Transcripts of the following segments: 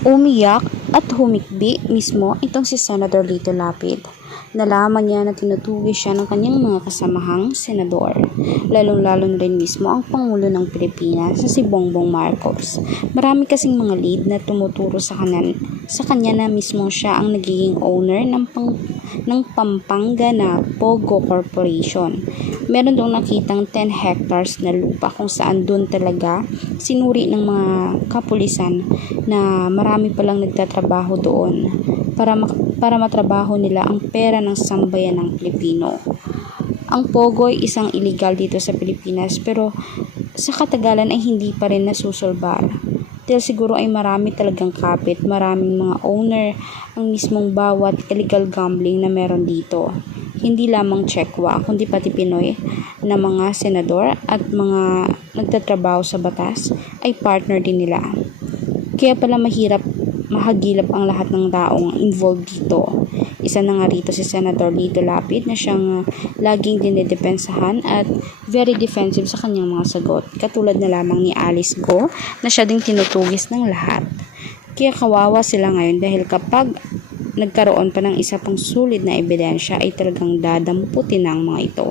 Umiyak at humikbi mismo itong si Senator Lito Lapid. Nalaman niya na tinutugis siya ng kanyang mga kasamahang senador, lalong-lalo na rin mismo ang Pangulo ng Pilipinas na si Bongbong Marcos. Marami kasing mga lead na tumuturo sa kanya na mismo siya ang nagiging owner ng Pampanga na Pogo Corporation. Meron dong nakitang 10 hectares na lupa kung saan doon talaga sinuri ng mga kapulisan na marami palang nagtatrabaho doon para matrabaho nila ang pera ng sambayan ng Pilipino. Ang Pogo ay isang illegal dito sa Pilipinas pero sa katagalan ay hindi pa rin nasusulbar. Dahil siguro ay marami talagang kapit, maraming mga owner ang mismong bawat illegal gambling na meron dito. Hindi lamang Chekwa kundi pati Pinoy na mga senador at mga nagtatrabaho sa batas ay partner din nila. Kaya pala mahagilap ang lahat ng taong involved dito. Isa na nga rito si Senator Lito Lapid na siyang laging dinidepensahan at very defensive sa kanyang mga sagot. Katulad na lamang ni Alice Go na siya ding tinutugis ng lahat. Kaya kawawa sila ngayon dahil kapag nagkaroon pa ng isa pang sulit na ebidensya ay talagang dadamputin ng mga ito.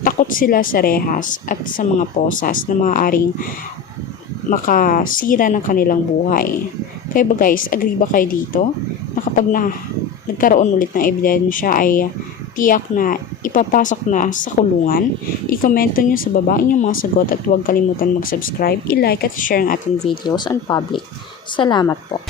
Takot sila sa rehas at sa mga posas na maaaring makasira ng kanilang buhay. Kaya ba guys, agree ba kayo dito? Na kapag nagkaroon ulit ng ebidensya ay tiyak na ipapasok na sa kulungan? I-komento nyo sa baba inyong mga sagot at huwag kalimutan mag-subscribe, i-like at share ang ating videos on public. Salamat po.